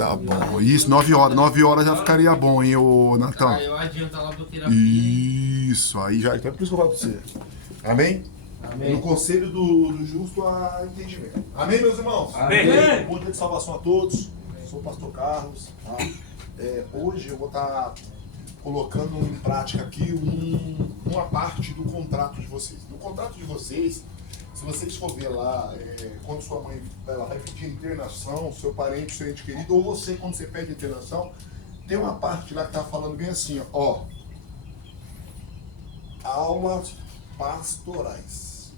Tá bom. Isso, 9 horas. 9 horas já ficaria bom, hein, ô Natan? Eu adianto lá pra terapia. Isso, aí já. Então é por isso que eu falo pra você. Amém? Amém. No conselho do justo há entendimento. Amém, meus irmãos? Amém. Bom dia de salvação a todos. Sou o pastor Carlos. Tá? Hoje eu vou estar colocando em prática aqui uma parte do contrato de vocês. No contrato de vocês, se vocês for ver lá, quando sua mãe vai pedir internação, seu parente, seu ente querido, ou você, quando você pede internação, tem uma parte lá que está falando bem assim, ó. Aulas pastorais.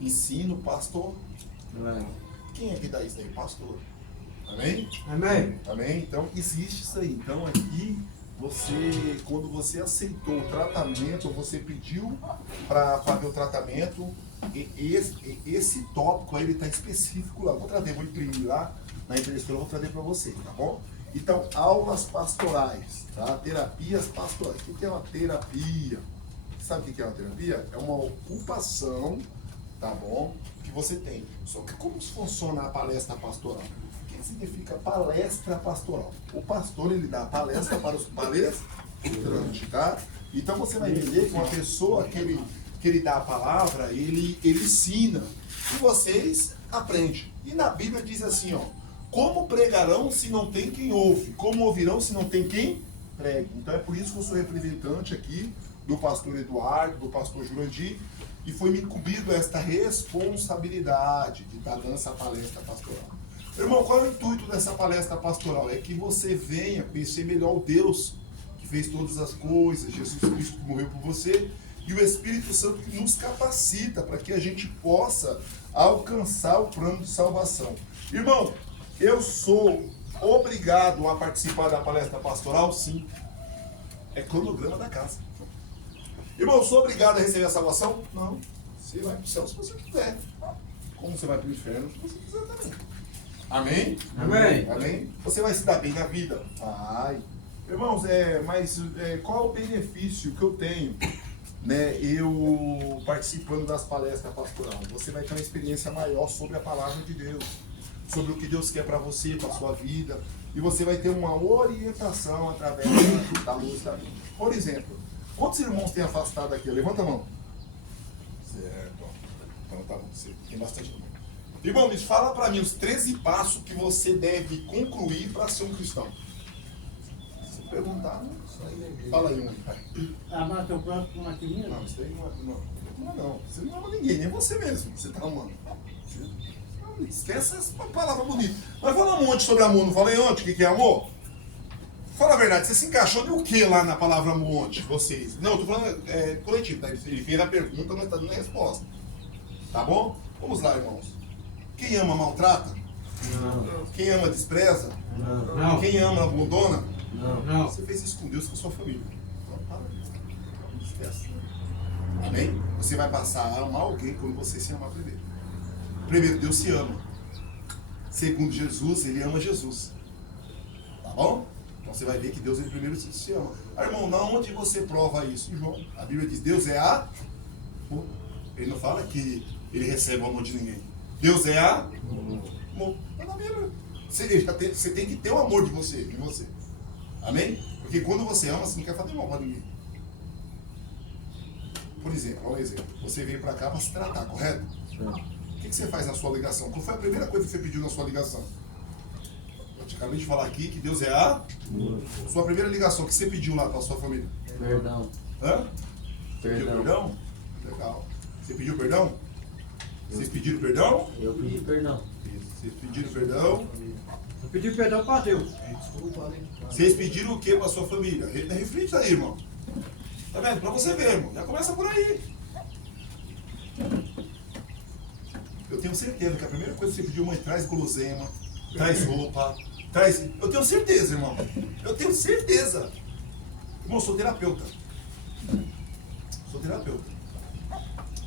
Ensino pastor. Quem é que dá isso aí? Pastor. Amém? Amém. Amém? Então, existe isso aí. Então, aqui, quando você aceitou o tratamento, você pediu para fazer o tratamento, esse tópico aí, ele está específico lá. Vou imprimir lá na impressora, vou trazer para você, tá bom? Então, aulas pastorais, tá? Terapias pastorais. O que é uma terapia? Sabe o que é uma terapia? É uma ocupação, tá bom? Que você tem. Só que como funciona a palestra pastoral? O que significa palestra pastoral? O pastor, ele dá palestra para os palestrantes, tá? Então você vai entender que uma pessoa que ele dá a palavra, ele ensina. E vocês aprendem. E na Bíblia diz assim, ó. Como pregarão se não tem quem ouve? Como ouvirão se não tem quem pregue? Então é por isso que eu sou representante aqui do pastor Eduardo, do pastor Jurandir, e foi me incumbido esta responsabilidade de estar dando essa palestra pastoral. Irmão, qual é o intuito dessa palestra pastoral? É que você venha conhecer melhor o Deus que fez todas as coisas, Jesus Cristo que morreu por você, e o Espírito Santo que nos capacita para que a gente possa alcançar o plano de salvação. Irmão, eu sou obrigado a participar da palestra pastoral? Sim. É cronograma da casa. Irmão, eu sou obrigado a receber a salvação? Não. Você vai para o céu se você quiser. Como você vai para o inferno se você quiser também. Amém? Amém. Amém? Você vai se dar bem na vida? Vai. Irmãos, mas qual é o benefício que eu tenho, né, eu participando das palestras pastoral? Você vai ter uma experiência maior sobre a palavra de Deus, sobre o que Deus quer para você, para a sua vida, e você vai ter uma orientação através da luz da Bíblia. Por exemplo, quantos irmãos tem afastado aqui? Levanta a mão. Certo. Então tá bom, você tem bastante irmão. Irmão, me fala para mim os 13 passos que você deve concluir para ser um cristão. Se perguntar, fala aí um. Amar teu próximo como a ti mesmo? Não, isso daí não. Você não ama ninguém, nem você mesmo. Você tá amando. Esquece essa palavra bonita. Mas fala um monte sobre amor, não falei ontem o que é amor? Fala a verdade, você se encaixou de o que lá na palavra amor ontem, vocês? Não, eu tô falando coletivo, tá? Ele fez a pergunta, nós tá dando a resposta. Tá bom? Vamos lá, irmãos. Quem ama maltrata? Não. Quem ama despreza? Não. Quem ama abandona? Não. Você fez isso com Deus e com a sua família. Então, para. Não esquece. Amém? Você vai passar a amar alguém quando você se amar primeiro. Primeiro, Deus se ama. Segundo, Jesus, ele ama Jesus. Tá bom? Então você vai ver que Deus ele primeiro se ama. Ah, irmão, na onde você prova isso? João. A Bíblia diz, Deus é amor. Ele não fala que ele recebe o amor de ninguém. Deus é amor. Está na Bíblia. Você tem que ter o amor de você, Amém? Porque quando você ama, você não quer fazer mal para ninguém. Por exemplo, olha um exemplo. Você veio para cá para se tratar, correto? O que você faz na sua ligação? Qual foi a primeira coisa que você pediu na sua ligação? Eu te acabei de falar aqui que Deus é a... Sua primeira ligação que você pediu lá para a sua família? Perdão. Hã? Pediu perdão? Legal. Você pediu perdão? Vocês pediram perdão? Eu pedi perdão. Vocês pediram perdão? Eu pedi perdão para Deus. Vocês pediram o que para a sua família? Reflita aí, irmão. Tá vendo? Para você ver, irmão. Já começa por aí. Eu tenho certeza que a primeira coisa que você pediu, mãe, traz guloseima, traz roupa, traz... Eu tenho certeza, irmão. Eu tenho certeza. Irmão, eu sou terapeuta.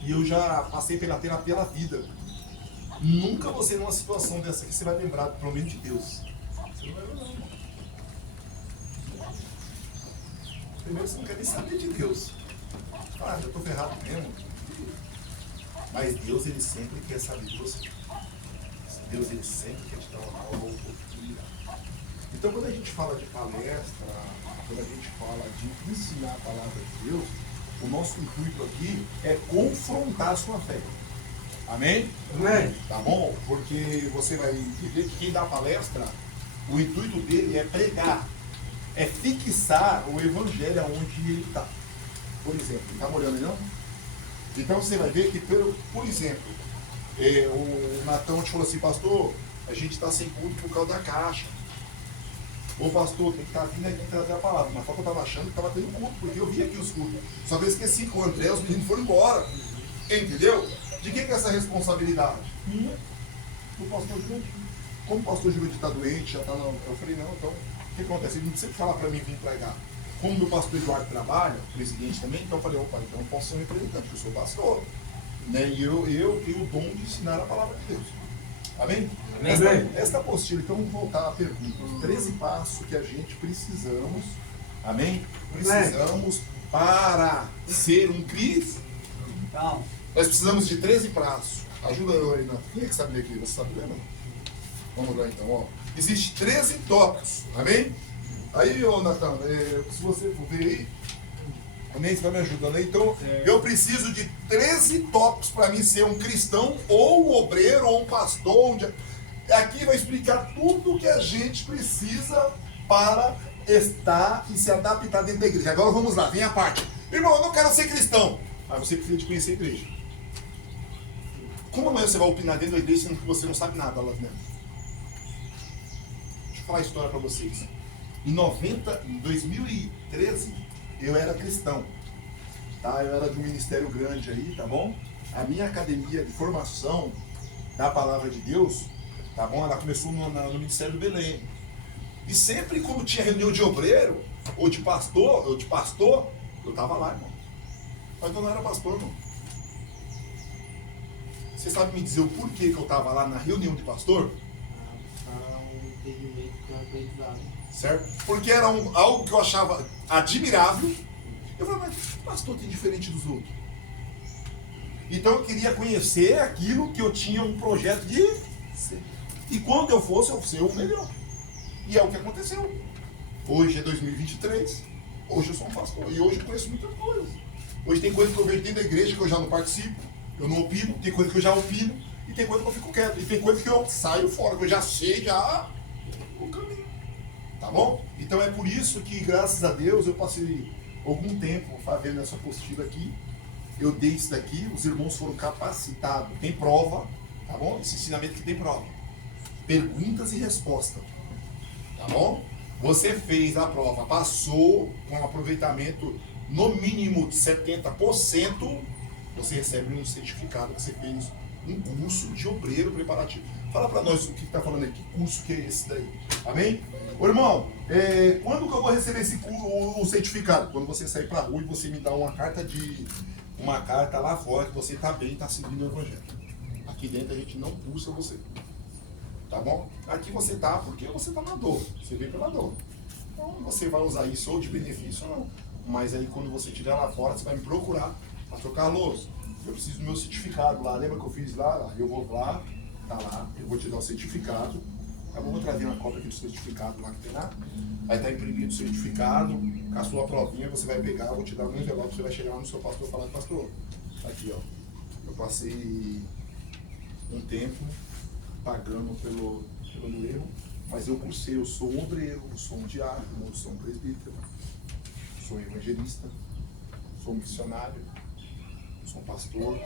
E eu já passei pela terapia da vida. Nunca você numa situação dessa aqui, você vai lembrar do prometo de Deus. Você não vai lembrar, irmão. Primeiro, você não quer nem saber de Deus. Ah, eu tô ferrado mesmo. Mas Deus, ele sempre quer saber de você. Deus, ele sempre quer te dar uma nova oportunidade. Então, quando a gente fala de palestra, quando a gente fala de ensinar a palavra de Deus, o nosso intuito aqui é confrontar a sua fé. Amém? Amém. Tá bom? Porque você vai entender que quem dá palestra, o intuito dele é pregar, é fixar o evangelho aonde ele está. Por exemplo, está molhando aí não? Então você vai ver que, por exemplo, o Natão te falou assim, pastor, a gente está sem culto por causa da caixa. Ô pastor, tem que estar vindo aqui trazer a palavra. Mas só que eu estava achando que estava tendo culto, porque eu vi aqui os cultos. Só que eu esqueci que o André, os meninos foram embora. Entendeu? De quem que é essa responsabilidade? Minha, do pastor Jurandir. Como o pastor Jurandir está doente, já está na... Eu falei, não, então, o que acontece? Ele não precisa falar para mim vir pregar. Como o pastor Eduardo trabalha, presidente também, então eu falei, opa, então eu posso ser um representante, porque eu sou pastor. Né? E eu tenho o dom de ensinar a palavra de Deus. Amém? Esta apostila, então vamos voltar à pergunta. Os 13 passos que a gente precisamos, amém? Precisamos para ser um cristão. Nós precisamos de 13 passos. Ajuda eu aí, Nathan. Quem é que sabe ler aqui? Você sabe ler, não? Vamos lá então, ó. Existem 13 tópicos, amém? Aí, ô Nathan, se você for ver aí, amém? Você vai me ajudando aí. Então, eu preciso de 13 tópicos para mim ser um cristão, ou um obreiro, ou um pastor. Aqui vai explicar tudo que a gente precisa para estar e se adaptar dentro da igreja. Agora vamos lá, vem a parte. Irmão, eu não quero ser cristão. Mas você precisa de conhecer a igreja. Como amanhã você vai opinar dentro da igreja sendo que você não sabe nada lá dentro? Deixa eu falar a história para vocês. Em 2013, eu era cristão. Tá? Eu era de um ministério grande aí, tá bom? A minha academia de formação da palavra de Deus, tá bom? Ela começou no Ministério do Belém. E sempre quando tinha reunião de obreiro, ou de pastor, eu tava lá, irmão. Mas eu não era pastor, irmão. Você sabe me dizer o porquê que eu estava lá na reunião de pastor? Certo? Porque era algo que eu achava admirável. Eu falei, mas o pastor tem diferente dos outros. Então eu queria conhecer aquilo que eu tinha um projeto de ser. E quando eu fosse, eu ser o melhor. E é o que aconteceu. Hoje é 2023. Hoje eu sou um pastor. E hoje eu conheço muitas coisas. Hoje tem coisa que eu vejo dentro da igreja que eu já não participo, eu não opino, tem coisa que eu já opino, e tem coisa que eu fico quieto, e tem coisa que eu saio fora, que eu já sei o caminho. Tá bom? Então é por isso que, graças a Deus, eu passei algum tempo fazendo essa apostila aqui, eu dei isso daqui, os irmãos foram capacitados, tem prova, tá bom? Esse ensinamento que tem prova. Perguntas e respostas. Tá bom? Você fez a prova, passou com um aproveitamento no mínimo de 70%, você recebe um certificado que você fez um curso de obreiro preparativo. Fala para nós o que está falando aqui, que curso que é esse daí. Amém? Ô irmão, quando que eu vou receber esse o certificado? Quando você sair para a rua e você me dá uma carta lá fora que você está bem, está seguindo o evangelho. Aqui dentro a gente não pulsa você. Tá bom? Aqui você está porque você está na dor. Você veio pela dor. Então você vai usar isso ou de benefício ou não. Mas aí quando você estiver lá fora, você vai me procurar. Pastor Carlos, eu preciso do meu certificado lá. Lembra que eu fiz lá? Eu vou lá, tá lá, eu vou te dar o certificado. Tá bom? Vou trazer uma cópia aqui do certificado lá que tem lá. Vai estar imprimido o certificado, com a sua provinha, você vai pegar, eu vou te dar um envelope, você vai chegar lá no seu pastor e falar, pastor, tá aqui ó. Eu passei um tempo pagando pelo meu erro, mas eu cursei, eu sou um obreiro, eu sou um diácono, eu sou um presbítero. Sou evangelista, sou missionário, sou um pastor.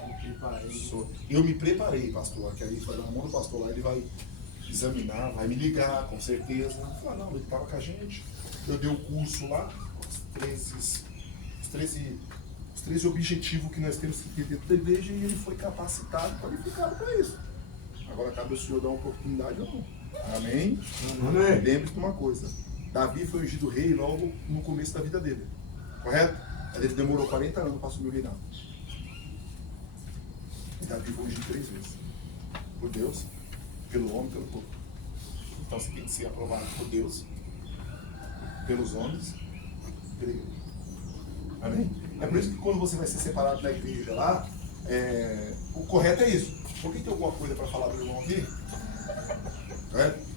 Eu me preparei, pastor, que aí vai na mão do pastor lá, ele vai examinar, vai me ligar, com certeza. Ah, não, ele estava com a gente. Eu dei o curso lá, os 13 objetivos que nós temos que ter dentro da igreja e ele foi capacitado, qualificado para isso. Agora cabe o Senhor dar uma oportunidade ou não. Amém? Amém. Lembre-se de uma coisa. Davi foi ungido rei logo no começo da vida dele. Correto? Ele demorou 40 anos para assumir o reinado. E Davi foi ungido 3 vezes. Por Deus, pelo homem e pelo povo. Então você tem que ser aprovado por Deus, pelos homens, pela igreja. Amém? É por isso que quando você vai ser separado da igreja lá, o correto é isso. Por que tem alguma coisa para falar do irmão aqui?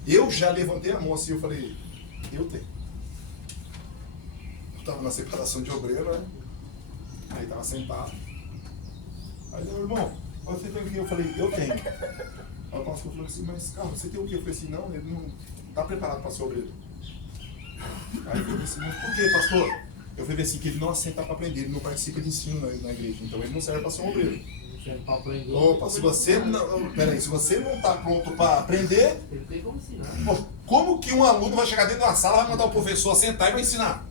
Eu já levantei a mão assim, eu falei, Eu tenho. Eu estava na separação de obreiro, né? Aí estava sentado. Aí meu irmão, você tem o quê? Eu falei, eu tenho. Aí o pastor falou assim, mas calma, você tem o quê? Eu falei assim, não, ele não está preparado para ser obreiro. Aí eu falei assim, mas por quê, pastor? Eu falei assim, que ele não assenta para aprender, ele não participa de ensino na igreja, então ele não serve para ser um obreiro. Opa, se você não. Peraí, se você não está pronto para aprender, Ele tem como ensinar. pô, como que um aluno vai chegar dentro de uma sala, vai mandar o professor sentar e vai ensinar?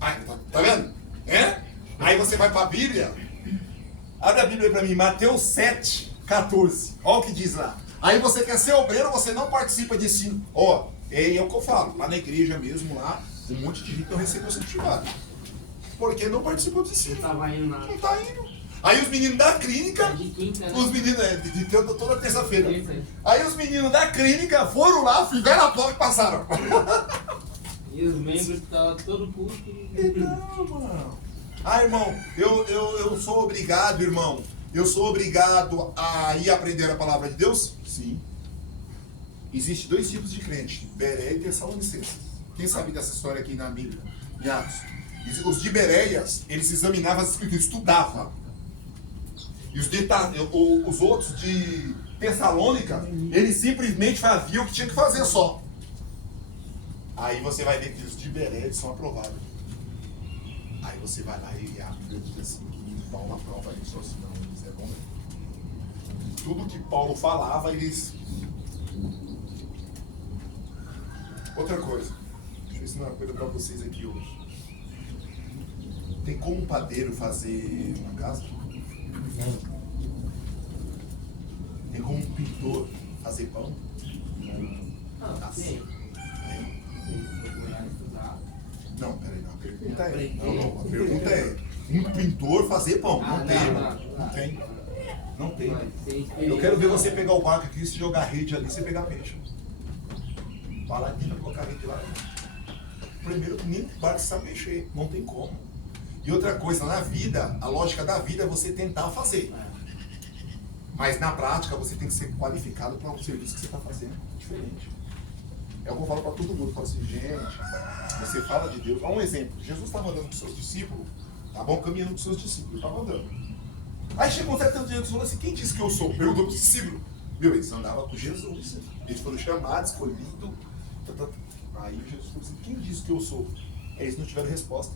Ai, tá vendo? É? Aí você vai para a Bíblia. Abre a Bíblia para mim, Mateus 7, 14. Olha o que diz lá. Aí você quer ser obreiro, você não participa de ensino. Ó, é o que eu falo. Lá na igreja mesmo, lá, um monte de gente não recebeu certificado. Porque não participou do ensino. Não tava indo nada. Não tá indo. Aí os meninos da clínica, De quinta, né? os meninos, de toda terça-feira. Isso aí. Aí os meninos da clínica foram lá, fizeram a prova e passaram. E os membros estavam todo culto. Não, mano. Ah, irmão, eu sou obrigado, irmão. Eu sou obrigado a ir aprender a palavra de Deus? Sim. Existem dois tipos de crente, Bereia e Tessalonicenses. Quem sabe dessa história aqui na Bíblia? Em Atos. Os de Bereias, eles examinavam as escrituras, estudavam. E os outros de Tessalônica, eles simplesmente faziam o que tinha que fazer só. Aí você vai ver que os de Bereia são aprovados. Aí você vai lá e a Bíblia diz assim, que Paulo aprova isso, assim, não, isso é bom. Tudo que Paulo falava, eles... Outra coisa, deixa eu ensinar uma coisa para vocês aqui hoje. Tem como um padeiro fazer uma casa? Tem como um pintor fazer pão? Ah, sim. Não, peraí, não. A pergunta é. Não, a pergunta é: um pintor fazer pão? Não tem. Não tem. Não tem. Eu quero ver você pegar o barco aqui e se jogar rede ali, você pegar peixe. Vai lá e tenta colocar rede lá. Primeiro, nem o barco sabe mexer. Não tem como. E outra coisa, na vida, a lógica da vida é você tentar fazer. Mas na prática, você tem que ser qualificado para o serviço que você está fazendo. Diferente. É o que eu falo para todo mundo. Eu falo assim, gente, você fala de Deus. Dá um exemplo. Jesus estava andando com os seus discípulos, tá bom? Caminhando com os seus discípulos, estava andando. Aí chegou um certo tempo de Jesus e falou assim, quem disse que eu sou? Perguntou para os discípulos. Meu, eles andavam com Jesus. Eles foram chamados, escolhidos. Aí Jesus falou assim, quem disse que eu sou? Aí eles não tiveram resposta.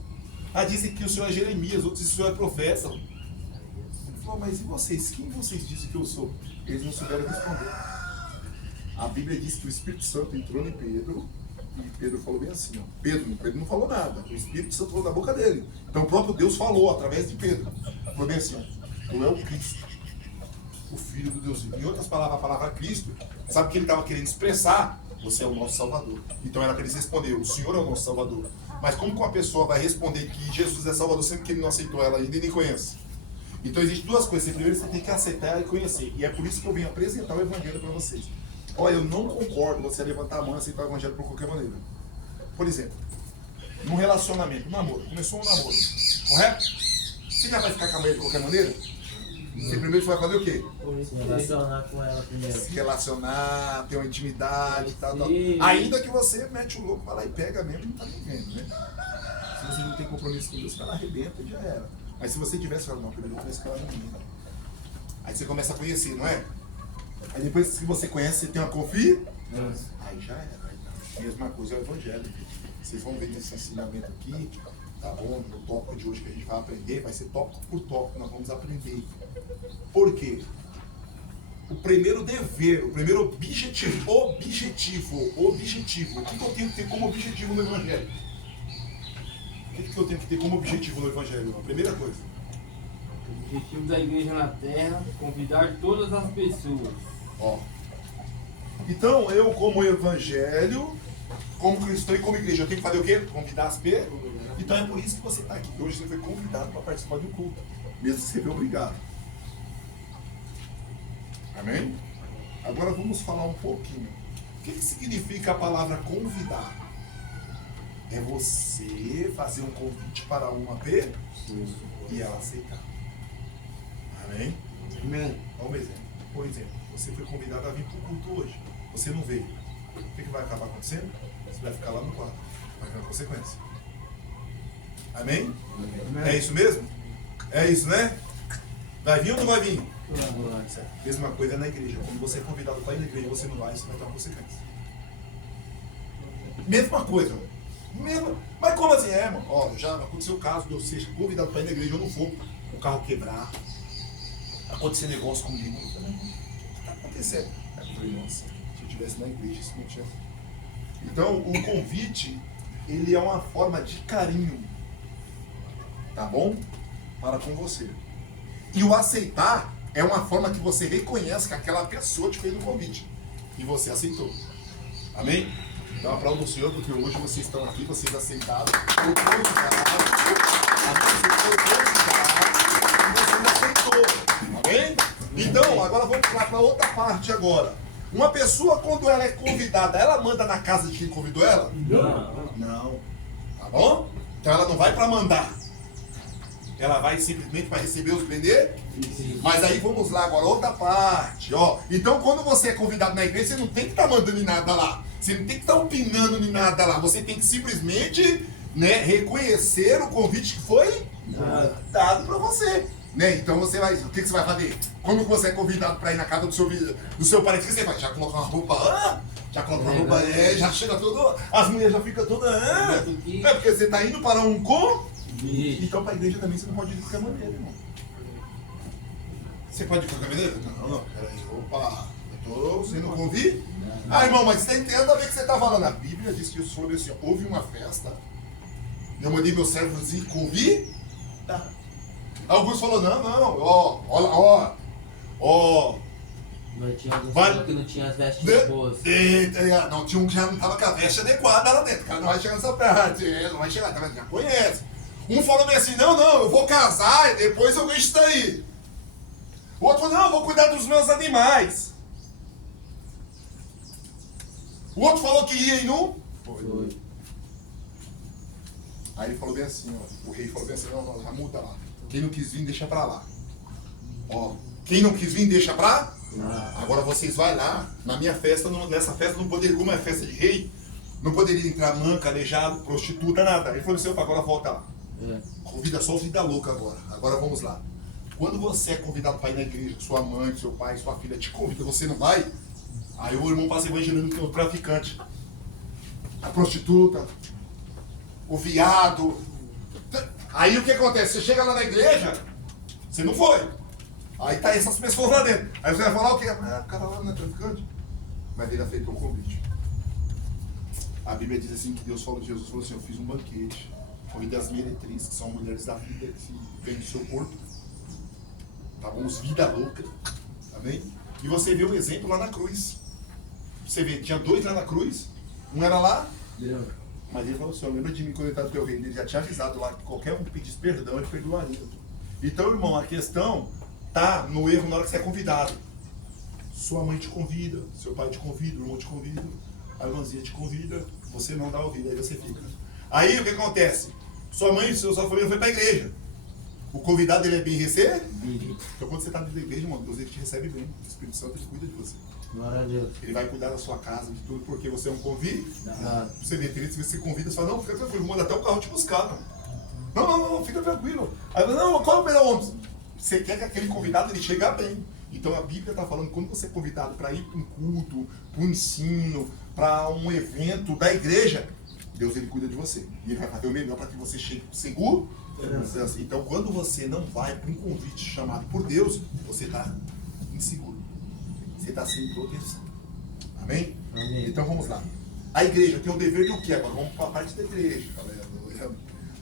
Ah, dizem que o senhor é Jeremias, outros dizem que o senhor é profeta. Ele falou, mas e vocês? Quem vocês dizem que eu sou? Eles não souberam responder. A Bíblia diz que o Espírito Santo entrou em Pedro e Pedro falou bem assim, ó. Pedro não falou nada, o Espírito Santo falou da boca dele. Então o próprio Deus falou através de Pedro. Falou bem assim, ó, tu é o Cristo, o Filho do Deus vivo. Em outras palavras, a palavra Cristo, sabe o que ele estava querendo expressar? Você é o nosso Salvador. Então era para eles responderem, o Senhor é o nosso Salvador. Mas como que uma pessoa vai responder que Jesus é Salvador sendo que ele não aceitou ela ainda e nem conhece? Então existem duas coisas. Primeiro você tem que aceitar e conhecer. E é por isso que eu venho apresentar o Evangelho para vocês. Olha, eu não concordo você levantar a mão e aceitar o Evangelho por qualquer maneira. Por exemplo, num relacionamento, um namoro. Começou um namoro, correto? Você já vai ficar com a mulher de qualquer maneira? Você primeiro vai fazer o quê? Se relacionar com ela primeiro. Se relacionar, ter uma intimidade e tal. Ainda que você mete o louco, vai lá e pega mesmo e não tá nem vendo, né? Se você não tem compromisso com Deus, o cara arrebenta e já era. Mas se você tivesse, fala, não, primeiro eu vou conhecer aquela menina. Aí você começa a conhecer, não é? Aí depois que você conhece, você tem uma confiança. Aí já era. Aí, mesma coisa é o Evangelho. Vocês vão ver nesse ensinamento aqui, tá bom? No tópico de hoje que a gente vai aprender, vai ser tópico por tópico, nós vamos aprender. Por quê? O primeiro dever, o primeiro objetivo. O que eu tenho que ter como objetivo no Evangelho? O que eu tenho que ter como objetivo no Evangelho? A primeira coisa. O objetivo da igreja na terra, convidar todas as pessoas. Ó. Então, eu como Evangelho, como cristão e como igreja, eu tenho que fazer o quê? Convidar as pessoas. Então é por isso que você está aqui. Hoje você foi convidado para participar de um culto. Mesmo que você foi obrigado. Amém? Agora vamos falar um pouquinho. O que significa a palavra convidar? É você fazer um convite para uma pessoa e ela aceitar. Amém? Amém. Vamos um exemplo. Por exemplo, você foi convidado a vir para o culto hoje. Você não veio. o que vai acabar acontecendo? Você vai ficar lá no quarto. Vai ter uma consequência. Amém? Amém. É isso mesmo? É isso, né? Vai vir ou não vai vir? Claro. Mesma coisa na igreja. Quando você é convidado para ir na igreja e você não vai, você vai ter uma consequência. Mesma coisa. Mesma. Mas como assim? Mano? Ó, já aconteceu o caso de eu ser convidado para ir na igreja, eu não for, o carro quebrar, acontecer negócio comigo. O que está acontecendo? Eu falei, nossa, se eu estivesse na igreja, isso não tinha. Então, o convite, ele é uma forma de carinho, tá bom? Para com você. E o aceitar é uma forma que você reconhece que aquela pessoa te fez um convite. E você aceitou. Amém? Então aplaudo o Senhor, porque hoje vocês estão aqui, vocês aceitaram. Foi convidado. Você aceitou. Amém? Então, agora vamos lá para outra parte agora. Uma pessoa, quando ela é convidada, ela manda na casa de quem convidou ela? Não. Tá bom? Então ela não vai para mandar. Ela vai simplesmente para receber os benefícios. Mas aí vamos lá agora, outra parte, ó. Então quando você é convidado na igreja, você não tem que estar mandando em nada lá. Você não tem que estar opinando em nada lá. Você tem que simplesmente, né, reconhecer o convite que foi dado para você. Né? Então você vai, o que você vai fazer? Quando você é convidado para ir na casa do seu parente, o que você vai? Já coloca uma roupa, já coloca uma roupa, já chega todo, as mulheres já ficam todas, é porque você está indo para um convite. Então para a igreja também você não pode ir de qualquer maneira, irmão. Você pode ir de qualquer maneira? Não, peraí, opa, eu estou sendo convite. Irmão, mas tem nada a ver com o que você está falando. A Bíblia diz que sobre assim, houve uma festa, eu mandei meus servos ir convidar. Alguns falaram, ó. Não tinha alguns que não tinha as vestes boas. Não, tinha um que já não estava com a veste adequada lá dentro. O cara não vai chegar nessa parte, não vai chegar, já conhece. Um falou bem assim, não, eu vou casar e depois eu vejo isso daí. O outro falou, não, eu vou cuidar dos meus animais. O outro falou que ia e não foi. Aí ele falou bem assim, ó, o rei falou bem assim, não, muda lá. Quem não quis vir, deixa pra lá. Ó, quem não quis vir, deixa pra lá. Agora vocês vão lá, na minha festa, nessa festa não poderia, como é festa de rei, não poderia entrar manca, aleijado, prostituta, nada. Ele falou assim, agora volta lá. Convida só vida louca agora. Agora vamos lá. Quando você é convidado para ir na igreja, sua mãe, seu pai, sua filha te convida, você não vai, aí o irmão passa evangelizando que é o traficante, a prostituta, o viado. Aí o que acontece? Você chega lá na igreja, você não foi. Aí tá essas pessoas lá dentro. Aí você vai falar o quê? O cara lá não é traficante. Mas ele aceitou o convite. A Bíblia diz assim que Jesus falou assim, eu fiz um banquete. Convidei as meretrizes, que são mulheres da vida, que vêm do seu corpo. Tá bom? Os vida louca. Amém? E você vê um exemplo lá na cruz. Você vê, tinha 2 lá na cruz. Um era lá. Mas ele falou assim, lembra de mim quando ele estava no teu reino. Ele já tinha avisado lá que qualquer um que pedisse perdão, ele perdoaria. Então, irmão, a questão tá no erro na hora que você é convidado. Sua mãe te convida, seu pai te convida, o irmão te convida, a irmãzinha te convida, você não dá ouvido, aí você fica. Aí o que acontece? Sua mãe e sua família foi para a igreja. O convidado ele é bem recebido. Então quando você está dentro da igreja, irmão, Deus ele te recebe bem. O Espírito Santo ele cuida de você. Glória a Deus. Ele vai cuidar da sua casa, de tudo, porque você é um convite. Você vê, tem vezes que você convida, você fala, não, fica tranquilo, manda até o carro te buscar, mano. Não, fica tranquilo. Aí não, qual é o melhor ônibus? Você quer que aquele convidado ele chegue bem. Então a Bíblia está falando, quando você é convidado para ir para um culto, para um ensino, para um evento da igreja, Deus ele cuida de você. E ele vai fazer o melhor para que você chegue seguro. Então quando você não vai para um convite chamado por Deus, você está inseguro. Você está sem proteção. Amém? Amém? Então vamos lá. A igreja tem o dever de o quê? Agora vamos para a parte da igreja, galera.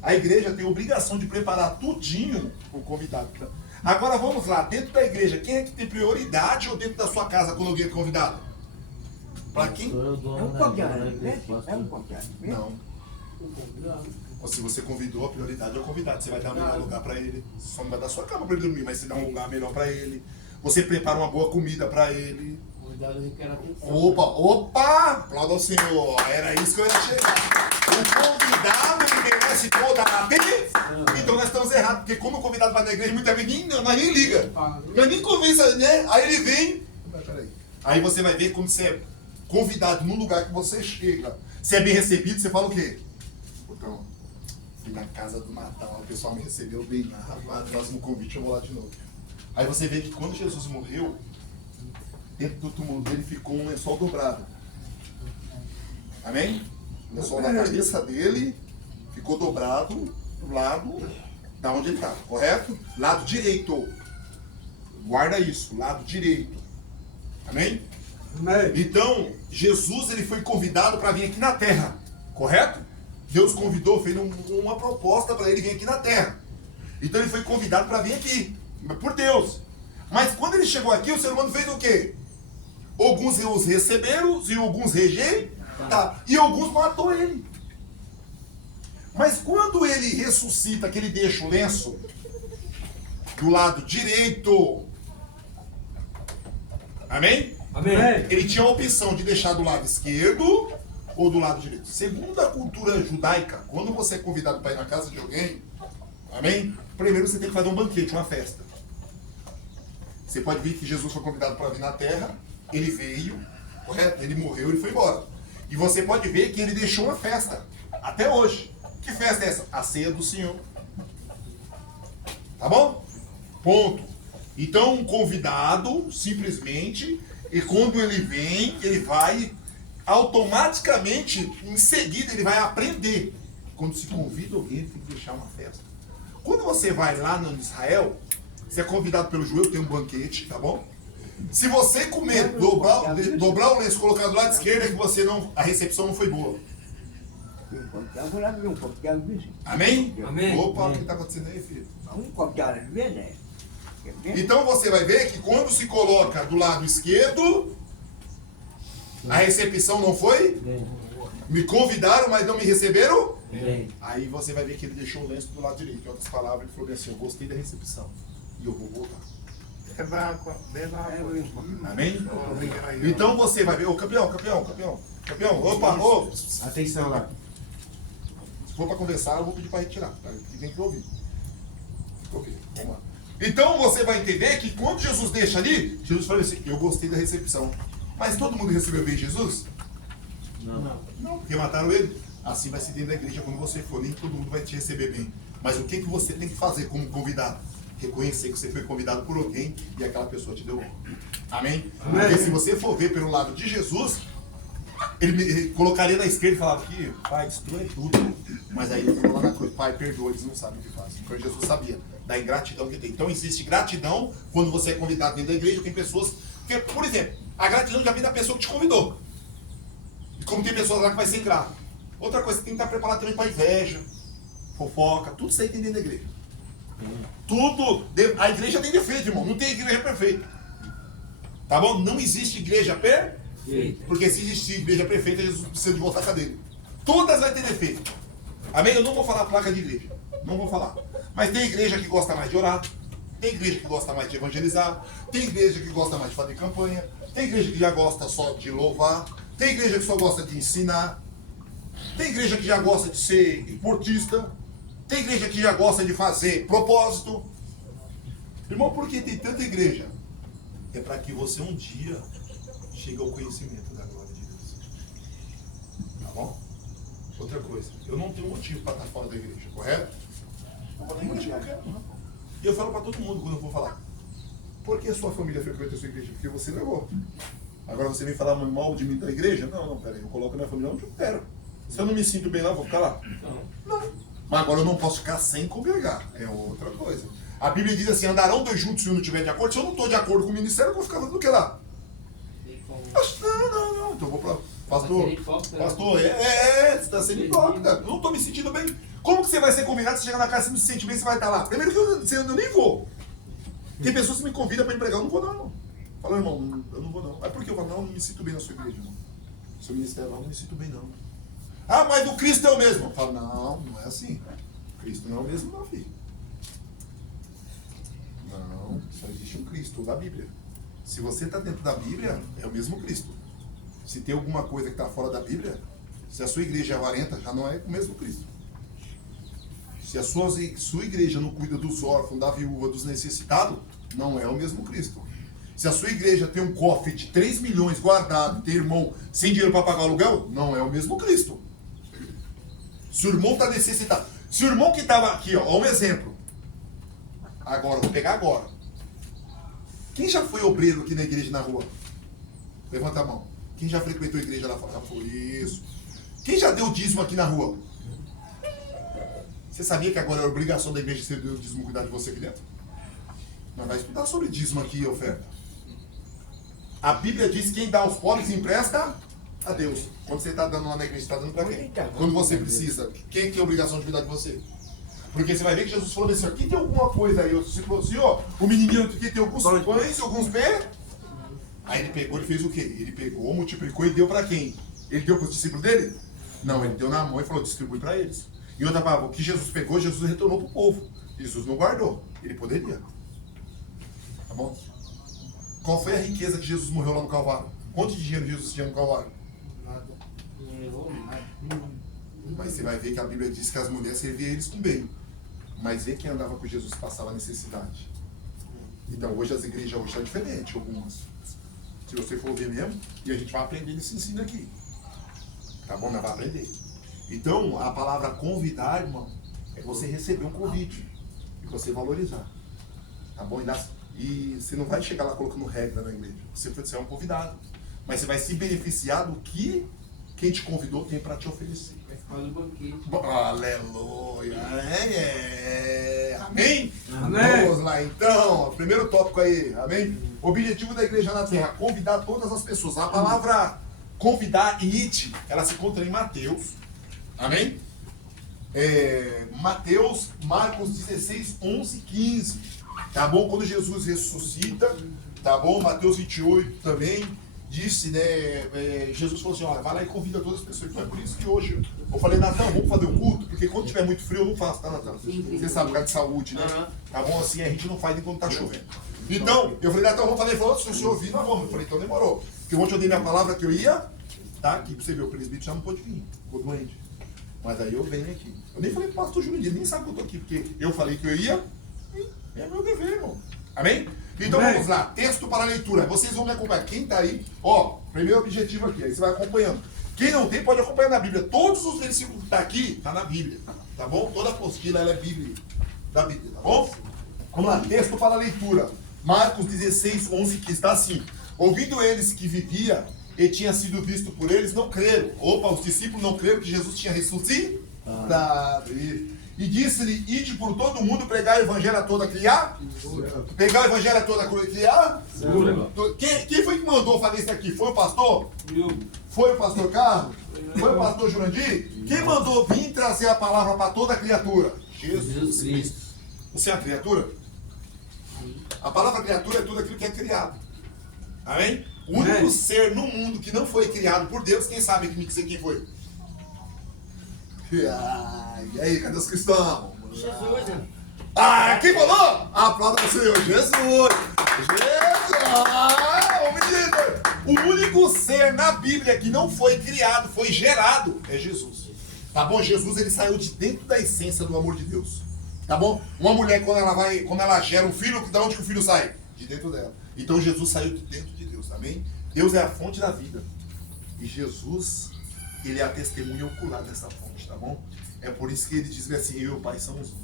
A igreja tem a obrigação de preparar tudinho para o convidado. Agora vamos lá, dentro da igreja, quem é que tem prioridade ou dentro da sua casa quando alguém é convidado? Para quem? É um convidado, né? É um convidado. Não. Ou se você convidou, a prioridade é o convidado. Você vai dar o melhor lugar para ele. Só não vai dar sua cama para ele dormir, mas você dá um lugar melhor para ele. Você prepara uma boa comida para ele. Convidado requer atenção. Opa! Aplauda ao Senhor. Era isso que eu ia chegar. O convidado ele merece toda a atenção. Então nós estamos errados, porque quando o convidado vai na igreja, muitas vezes nós nem liga. Nós nem conversa, né? Aí ele vem. Peraí. Aí você vai ver como você convidado no lugar que você chega, você é bem recebido, você fala o quê? Então, fui na casa do Natal, o pessoal me recebeu bem lá, rapaz, próximo convite eu vou lá de novo. Aí você vê que quando Jesus morreu, dentro do túmulo dele ficou um lençol dobrado. Amém? O lençol da cabeça dele ficou dobrado do lado da onde ele estava, correto? Lado direito. Guarda isso, lado direito. Amém? Então, Jesus ele foi convidado para vir aqui na terra, correto? Deus convidou, fez uma proposta para ele vir aqui na terra. Então ele foi convidado para vir aqui, por Deus. Mas quando ele chegou aqui, o ser humano fez o quê? Alguns os receberam e alguns rejeitaram. E alguns matou ele. Mas quando ele ressuscita, que ele deixa o lenço do lado direito, amém? Amém. Ele tinha a opção de deixar do lado esquerdo ou do lado direito. Segundo a cultura judaica, quando você é convidado para ir na casa de alguém, amém? Primeiro você tem que fazer um banquete, uma festa. Você pode ver que Jesus foi convidado para vir na terra, ele veio, correto? Ele morreu, ele foi embora. E você pode ver que ele deixou uma festa, até hoje. Que festa é essa? A ceia do Senhor. Tá bom? Ponto. Então, um convidado, simplesmente, e quando ele vem, ele vai automaticamente, em seguida, ele vai aprender. Quando se convida alguém, ele tem que deixar uma festa. Quando você vai lá no Israel, você é convidado pelo judeu, tem um banquete, tá bom? Se você comer, dobrar o lenço, colocar do lado esquerdo, é que você não, a recepção não foi boa. Amém? Amém. Opa, o que está acontecendo aí, filho? né? Então você vai ver que quando se coloca do lado esquerdo, a recepção não foi? Me convidaram, mas não me receberam? Aí você vai ver que ele deixou o lenço do lado direito. Em outras palavras, ele falou assim: eu gostei da recepção e eu vou voltar. Amém? Então você vai ver, ô campeão, opa, ô, Atenção lá. se for para conversar, eu vou pedir para retirar, tá? Que tem que ouvir. Ok, vamos lá. Então você vai entender que quando Jesus deixa ali, Jesus fala assim: eu gostei da recepção. Mas todo mundo recebeu bem Jesus? Não, porque mataram ele. Assim vai ser dentro da igreja quando você for, nem todo mundo vai te receber bem. Mas o que você tem que fazer como convidado? Reconhecer que você foi convidado por alguém e aquela pessoa te deu bem. Amém? Porque se você for ver pelo lado de Jesus, ele colocaria na esquerda e falava que, pai, destrói tudo. Mas aí ele falou lá na cruz: pai, perdoa, eles não sabem o que fazem. Porque Jesus sabia da ingratidão que tem. Então existe gratidão quando você é convidado dentro da igreja. Tem pessoas que, por exemplo, a gratidão já vem da pessoa que te convidou. E como tem pessoas lá que vai ser ingrato. Outra coisa, você tem que estar preparado também para inveja, fofoca, tudo isso aí tem dentro da igreja. Tudo. A igreja tem defeito, irmão. Não tem igreja perfeita. Tá bom? Não existe igreja perfeita. Porque se existir igreja perfeita, Jesus precisa de voltar a cadeira. Todas vai ter defeito. Amém? Eu não vou falar placa de igreja. Não vou falar. Mas tem igreja que gosta mais de orar. Tem igreja que gosta mais de evangelizar. Tem igreja que gosta mais de fazer campanha. Tem igreja que já gosta só de louvar. Tem igreja que só gosta de ensinar. Tem igreja que já gosta de ser esportista. Tem igreja que já gosta de fazer propósito. Irmão, por que tem tanta igreja? É para que você um dia chegue ao conhecimento da glória de Deus. Tá bom? Outra coisa, eu não tenho motivo para estar fora da igreja, correto? Não tenho motivo, eu quero, não. E eu falo para todo mundo quando eu vou falar: por que a sua família frequenta a sua igreja? Porque você levou. Agora você vem falar mal de mim da igreja? Não, peraí, eu coloco a minha família onde eu quero. Se eu não me sinto bem lá, eu vou ficar lá? Não. Mas agora eu não posso ficar sem congregar. É outra coisa. A Bíblia diz assim: andarão dois juntos se um não estiver de acordo. Se eu não estou de acordo com o ministério, eu vou ficar fazendo o que lá? Não. Então eu vou para... Pastor, você está sendo hipócrita. Eu não estou me sentindo bem. Como que você vai ser convidado? Você chega na casa, você não se sente bem, você vai estar lá? Primeiro que eu nem vou. Tem pessoas que me convidam para ir pregar, eu não vou não, irmão. Fala: irmão, eu não vou não. Mas por que eu falo? Não me sinto bem na sua igreja, irmão. Seu ministério lá, eu não me sinto bem não. Ah, mas o Cristo é o mesmo. Eu falo: não é assim. Cristo não é o mesmo não, filho. Não, só existe um Cristo da Bíblia. Se você está dentro da Bíblia, é o mesmo Cristo. Se tem alguma coisa que está fora da Bíblia, se a sua igreja é avarenta, já não é o mesmo Cristo. Se a sua igreja não cuida dos órfãos, da viúva, dos necessitados, não é o mesmo Cristo. Se a sua igreja tem um cofre de 3 milhões guardado, tem irmão sem dinheiro para pagar o aluguel, não é o mesmo Cristo. Se o irmão está necessitado. Se o irmão que estava aqui, ó um exemplo. Agora, vou pegar agora. Quem já foi obreiro aqui na igreja na rua? Levanta a mão. Quem já frequentou a igreja lá fora? Já foi isso. Quem já deu dízimo aqui na rua? Você sabia que agora é obrigação da igreja ser o dízimo cuidar de você aqui dentro? Nós vamos estudar sobre dízimo aqui e oferta. A Bíblia diz que quem dá aos pobres empresta a Deus. Quando você está dando lá na igreja, você está dando para quem? Quando você precisa. Quem tem a obrigação de cuidar de você? Porque você vai ver que Jesus falou assim, aqui tem alguma coisa aí. Você falou assim, ó, o menininho aqui tem alguns pães, alguns pés. Aí ele pegou, ele fez o quê? Ele pegou, multiplicou e deu para quem? Ele deu para os discípulos dele? Não, ele deu na mão e falou, distribui para eles. E outra palavra, o que Jesus pegou, Jesus retornou para o povo. Jesus não guardou. Ele poderia. Tá bom? Qual foi a riqueza que Jesus morreu lá no Calvário? Quanto de dinheiro Jesus tinha no Calvário? Nada. Não levou nada. Mas você vai ver que a Bíblia diz que as mulheres serviam eles com bem. Mas vê quem andava com Jesus passava necessidade. Então hoje as igrejas hoje estão diferentes, algumas. Se você for ver mesmo, e a gente vai aprender nesse ensino aqui. Tá bom? Nós vamos aprender. Então, a palavra convidar, irmão, é você receber um convite. E você valorizar. Tá bom? E você não vai chegar lá colocando regra na igreja. Você é um convidado. Mas você vai se beneficiar do que quem te convidou tem para te oferecer. Vai ficar no banquete. Aleluia! Amém? Amém. Vamos lá então. Primeiro tópico aí. Amém? Objetivo da igreja na terra: convidar todas as pessoas. A palavra convidar e id, ela se encontra em Mateus. Amém? Mateus, Marcos 16, 11, 15. Tá bom? Quando Jesus ressuscita, tá bom? Mateus 28 também. Disse, né? Jesus falou assim: olha, vai lá e convida todas as pessoas. Então é por isso que hoje eu falei, Natan, vamos fazer um culto, porque quando tiver muito frio eu não faço, tá, Natan? Você sabe, por causa de saúde, né? Tá bom? Assim a gente não faz enquanto tá chovendo. Então, eu falei, Natan, vamos fazer. Ele falou, se o senhor vir, nós vamos. Eu falei, então demorou. Porque ontem eu dei minha palavra que eu ia, tá? Aqui pra você ver, o presbítero já não pôde vir, ficou doente. Mas aí eu venho aqui. Eu nem falei pro pastor Júnior, ele nem sabe que eu tô aqui, porque eu falei que eu ia, e é meu dever, irmão. Amém? Então vamos lá, texto para leitura. Vocês vão me acompanhar. Quem está aí, ó, primeiro objetivo aqui, aí você vai acompanhando. Quem não tem, pode acompanhar na Bíblia. Todos os versículos que estão aqui, tá na Bíblia. Tá bom? Toda apostila, ela é Bíblia. Da Bíblia, tá bom? Vamos lá, texto para leitura. Marcos 16, 11, que está assim. Ouvindo eles que vivia e tinha sido visto por eles, não creram. Opa, os discípulos não creram que Jesus tinha ressuscitado. E disse-lhe, ide por todo mundo pregar o evangelho a toda criar? Pegar o evangelho a toda criar? Quem foi que mandou fazer isso aqui? Foi o pastor? Foi o pastor Carlos? Foi o pastor Jurandir? Quem mandou vir trazer a palavra para toda criatura? Jesus Cristo. Você é uma criatura? A palavra criatura é tudo aquilo que é criado. Amém? O único ser no mundo que não foi criado por Deus, quem sabe quem foi? E aí, cadê os cristãos? Jesus, né? Ah, quem falou? Aplauda o Senhor. Jesus! O único ser na Bíblia que não foi criado, foi gerado, é Jesus. Tá bom? Jesus, ele saiu de dentro da essência do amor de Deus. Tá bom? Uma mulher, quando ela gera um filho, de onde que o filho sai? De dentro dela. Então Jesus saiu de dentro de Deus, amém? Deus é a fonte da vida. E Jesus, ele é a testemunha ocular dessa fonte, tá bom? É por isso que ele diz assim, eu e o Pai somos um.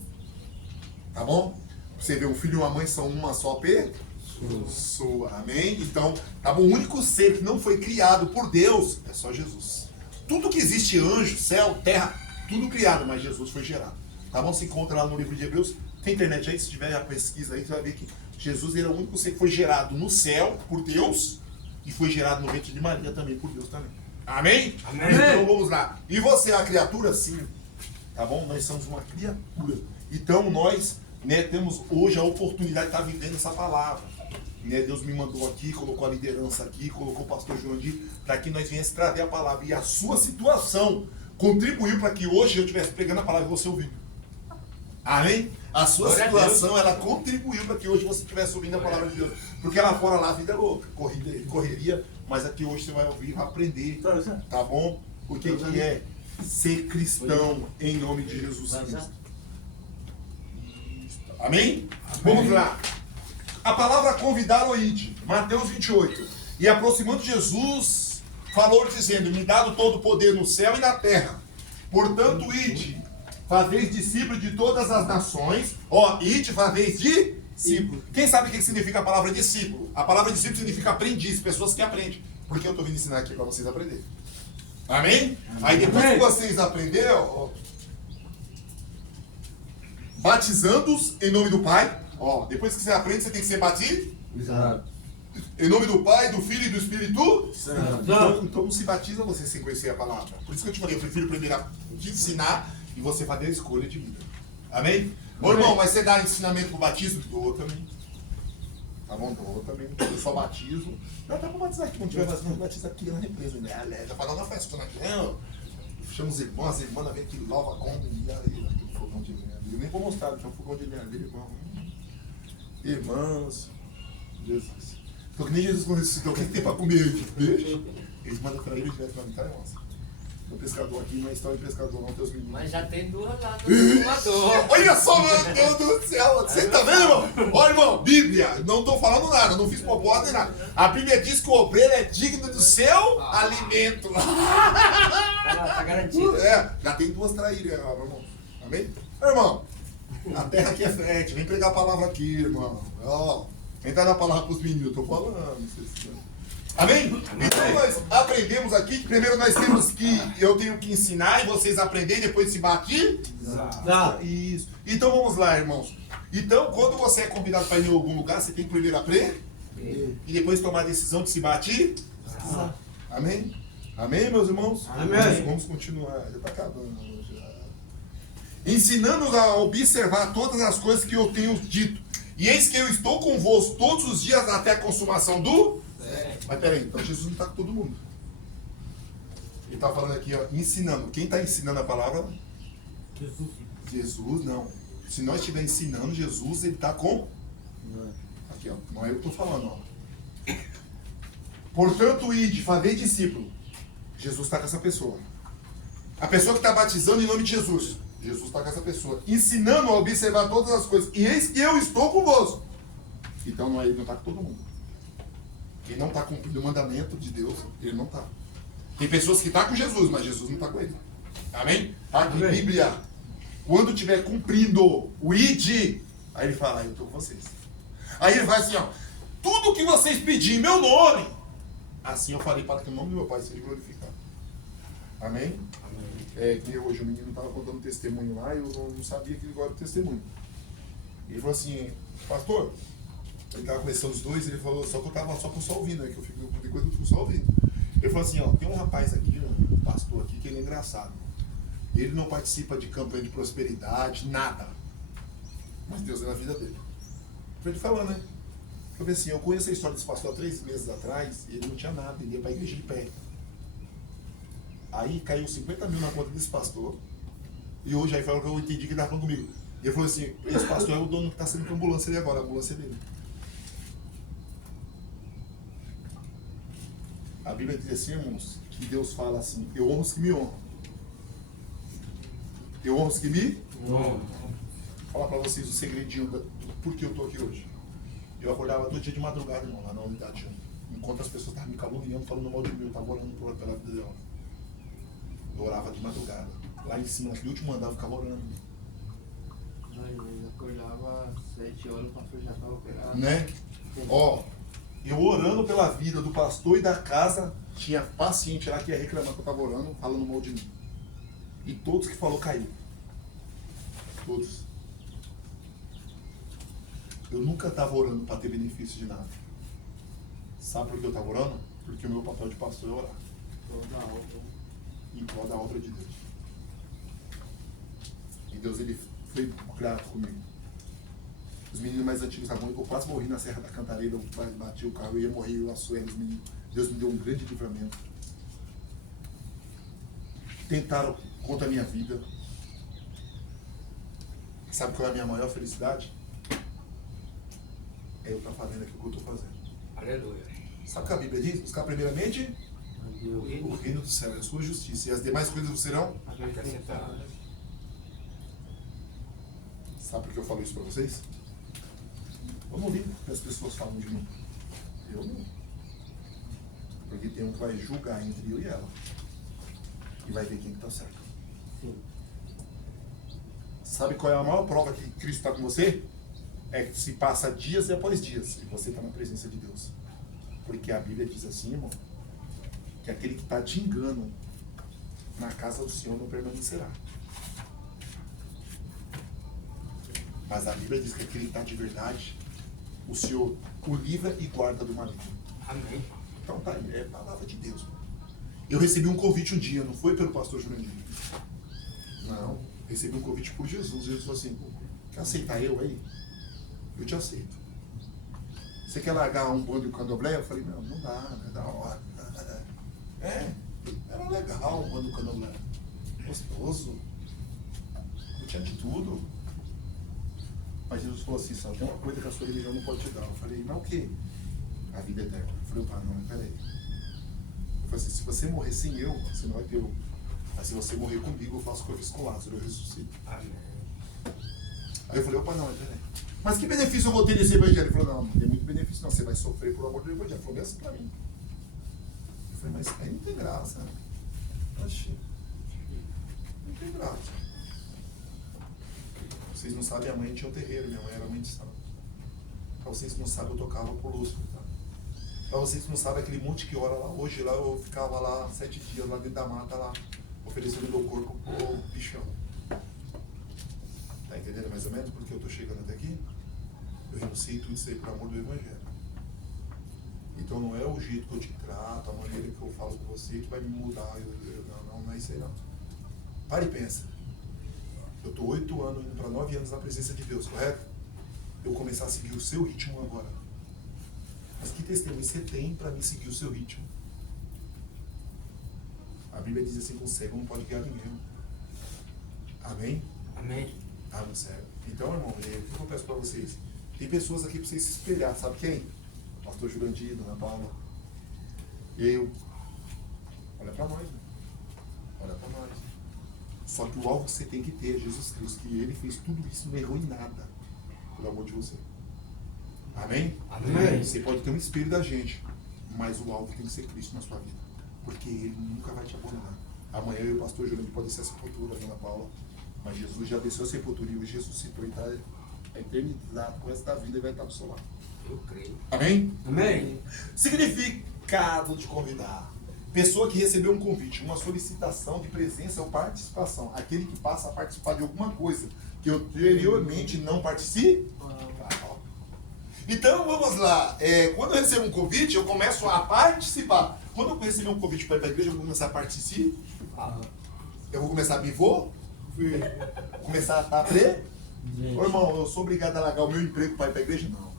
Tá bom? Você vê, o filho e uma mãe são uma só pessoa. Amém? Então, tá bom? O único ser que não foi criado por Deus é só Jesus. Tudo que existe, anjo, céu, terra, tudo criado, mas Jesus foi gerado. Tá bom? Se encontra lá no livro de Hebreus. Tem internet aí, se tiver a pesquisa aí, você vai ver que Jesus era o único ser que foi gerado no céu por Deus e foi gerado no ventre de Maria também por Deus também. Amém? Amém? Então vamos lá. E você é uma criatura? Sim. Tá bom? Nós somos uma criatura. Então nós, né, temos hoje a oportunidade de estar vivendo essa palavra. Né, Deus me mandou aqui, colocou a liderança aqui, colocou o pastor Jurandir, para que nós viéssemos trazer a palavra. E a sua situação contribuiu para que hoje eu estivesse pregando a palavra e você ouvindo. Amém? A sua situação, ela contribuiu para que hoje você estivesse ouvindo a palavra de Deus. Porque lá fora, lá a vida é louca, correria, mas aqui hoje você vai ouvir, vai aprender, tá bom? O que é ser cristão em nome de Jesus Cristo. Amém? Vamos lá. A palavra convidar o ide, Mateus 28. E aproximando Jesus, falou dizendo: me dado todo o poder no céu e na terra. Portanto, ide, fazeis discípulos de todas as nações. Ó, ide, fazeis discípulos. Quem sabe o que significa a palavra discípulo? A palavra discípulo significa aprendiz, pessoas que aprendem. Porque eu estou vindo ensinar aqui para vocês aprenderem. Amém? Aí depois que vocês aprenderam, ó, batizando-os em nome do Pai. Ó, depois que você aprende, você tem que ser batizado. Exato. Em nome do Pai, do Filho e do Espírito Santo. Então não se batiza você sem conhecer a palavra. Por isso que eu te falei, eu prefiro primeiro te ensinar e você fazer a escolha de vida. Amém? Ô irmão, mas você dá ensinamento pro batismo? Dou também. Tá bom? Dou também. Eu só batizo. Eu até vou batizar aqui, quando tiver vacina, batiza aqui na represa, né? Já pra dar uma festa aqui. Chama os irmãos, as irmãs vem aqui, lava, come, e aí, aquele fogão de lenha. Eu nem vou mostrar, tem um fogão de lenha ali, irmão. Irmãos, Jesus. Tô que nem Jesus quando ressuscitou, o que tem pra comer? Peixe? Eles mandam pra ele direto pra mim, tá, irmãos? O pescador aqui não é história de pescador, não, teus meninos. Mas já tem duas lá no voador. Olha só, meu Deus do céu! Você tá vendo, irmão? Olha, irmão, Bíblia, não tô falando nada, não fiz popó nem nada. A Bíblia diz que o obreiro é digno do seu alimento. Tá garantido. É, já tem duas traíras, irmão. Amém? Irmão, a terra aqui é fértil, vem pregar a palavra aqui, irmão. Ó, vem dar a palavra pros meninos, eu tô falando. Amém? Então nós aprendemos aqui que primeiro nós temos que, eu tenho que ensinar e vocês aprenderem, depois se batizar. Isso. Então vamos lá, irmãos. Então, quando você é convidado para ir em algum lugar, você tem que primeiro aprender e depois tomar a decisão de se batizar. Amém? Amém, meus irmãos? Amém. Vamos continuar. Já está acabando. Já. Ensinando-nos a observar todas as coisas que eu tenho dito. E eis que eu estou convosco todos os dias até a consumação do... Mas peraí, então Jesus não está com todo mundo. Ele está falando aqui, ó, ensinando. Quem está ensinando a palavra? Jesus. Jesus, não. Se nós estiver ensinando Jesus, ele está com... Aqui, ó. Não é eu que estou falando, ó. Portanto, ide, fazei discípulo. Jesus está com essa pessoa. A pessoa que está batizando em nome de Jesus. Jesus está com essa pessoa. Ensinando a observar todas as coisas. E eis que eu estou convosco. Então não é ele, não está com todo mundo. Quem não está cumprindo o mandamento de Deus, ele não está. Tem pessoas que estão com Jesus, mas Jesus não está com ele. Amém? Aqui, Amém. Bíblia. Quando estiver cumprindo o id, aí ele fala, eu estou com vocês. Aí ele vai assim, ó. Tudo que vocês pedirem em meu nome, assim eu falei para que o nome do meu Pai seja glorificado. Amém? É que hoje o menino estava contando testemunho lá e eu não sabia que ele gosta de testemunho. Ele falou assim, pastor, ele estava conversando os dois, ele falou, só que eu estava só ouvindo, né? Que eu fico depois eu fico só ouvindo. Ele falou assim, ó, tem um rapaz aqui, um pastor aqui, que ele é engraçado. Ele não participa de campanha de prosperidade, nada. Mas Deus é na vida dele. Foi ele falando, né? Eu falei assim, eu conheço a história desse pastor há 3 meses atrás, e ele não tinha nada, ele ia para a igreja de pé. Aí caiu 50 mil na conta desse pastor, e hoje aí falou que eu entendi que ele estava falando comigo. E ele falou assim, esse pastor é o dono que está sendo com a ambulância ali agora, a ambulância dele. A Bíblia diz assim, irmãos, que Deus fala assim, eu honro os que me honram. Eu honro os que me honram. Vou falar para vocês o segredinho do porquê eu estou aqui hoje. Eu acordava todo dia de madrugada, irmão, lá na unidade 1. Enquanto as pessoas estavam me caluniando, falando mal de mim, eu estava orando pela vida dela. Eu orava de madrugada. Lá em cima, naquele último andar, eu ficava orando. Eu acordava às 7 horas, o pastor já estava operado. Né? Ó, eu orando pela vida do pastor e da casa, tinha paciente lá que ia reclamar que eu estava orando, falando mal de mim. E todos que falou caiu. Todos. Eu nunca estava orando para ter benefício de nada. Sabe por que eu estava orando? Porque o meu papel de pastor é orar. Toda a obra. Em prol da obra de Deus. E Deus, ele foi grato comigo. Os meninos mais antigos estavam, eu quase morri na Serra da Cantareira, eu quase bati o carro, eu ia morrer, eu assoei os meninos. Deus me deu um grande livramento. Tentaram contra a minha vida. Sabe qual é a minha maior felicidade? É eu estar fazendo aquilo que eu estou fazendo. Aleluia. Sabe o que a Bíblia diz? Buscar primeiramente o reino do céu e a sua justiça. E as demais coisas serão. Sabe por que eu falo isso para vocês? Eu não ligo o que as pessoas falam de mim. Eu não. Porque tem um que vai julgar entre eu e ela. E vai ver quem que tá certo. Sim. Sabe qual é a maior prova que Cristo está com você? É que se passa dias e após dias e você está na presença de Deus. Porque a Bíblia diz assim, irmão, que aquele que está de engano na casa do Senhor não permanecerá. Mas a Bíblia diz que aquele que está de verdade, o Senhor o livra e guarda do maligno. Amém. Então tá aí, é a palavra de Deus. Eu recebi um convite um dia, não foi pelo pastor Jurandir. Não, recebi um convite por Jesus. Jesus falou assim, quer aceitar eu aí? Eu te aceito. Você quer largar um bando de candomblé? Eu falei, não, não dá, não é da hora. Era legal um bando de candomblé. Gostoso. Não tinha de tudo. Mas Jesus falou assim, só tem uma coisa que a sua religião não pode te dar. Eu falei, não o quê? A vida eterna. Eu falei, opa, não, mas peraí. Eu falei assim, se você morrer sem eu, você não vai ter eu. Mas se você morrer comigo, eu faço o que eu fiz com Lázaro, eu ressuscito. Amém. Aí eu falei, opa, não, mas peraí. Mas que benefício eu vou ter desse evangelho? Ele falou, não tem muito benefício não, você vai sofrer por amor do evangelho. Ele falou, assim pra mim. Eu falei, mas aí não tem graça. Oxi, não tem graça. Vocês não sabem, a mãe tinha um terreiro, minha mãe era mãe de santo. Pra vocês não sabem, eu tocava por Lúcifer, tá? Pra vocês não sabem, aquele monte que ora lá, hoje lá eu ficava lá 7 dias, lá dentro da mata, lá, oferecendo meu corpo pro bichão. Tá entendendo mais ou menos porque eu tô chegando até aqui? Eu renunciei tudo isso aí por amor do evangelho. Então não é o jeito que eu te trato, a maneira que eu falo com você que vai me mudar. Não é isso aí não. Para e pensa. Eu tô 8 anos, indo para 9 anos na presença de Deus, correto? Eu começar a seguir o seu ritmo agora. Mas que testemunho você tem para mim seguir o seu ritmo? A Bíblia diz assim, com cego não pode guiar ninguém. Amém? Amém. Ah, não serve. Então, irmão, o que eu peço para vocês? Tem pessoas aqui para vocês se espelhar, sabe quem? Pastor Jurandir, Dona Paula, eu. Olha para nós, né? Olha para nós. Só que o alvo que você tem que ter é Jesus Cristo, que Ele fez tudo isso, não errou em nada, pelo amor de você. Amém? Amém. Você pode ter um espelho da gente, mas o alvo tem que ser Cristo na sua vida, porque Ele nunca vai te abandonar. Amanhã eu e o pastor Jurandir podem ser a sepultura, Dona Paula, mas Jesus já desceu a sepultura e hoje ressuscitou e está a eternidade com essa vida e vai estar do seu lado. Eu creio. Amém? Amém. Significado de convidar. Pessoa que recebeu um convite, uma solicitação de presença ou participação. Aquele que passa a participar de alguma coisa que anteriormente não participava. Então, vamos lá. Quando eu recebo um convite, eu começo a participar. Quando eu receber um convite para ir para a igreja, eu vou começar a participar. Eu vou começar a começar a estar Ô, irmão, eu sou obrigado a largar o meu emprego para ir para a igreja? Não.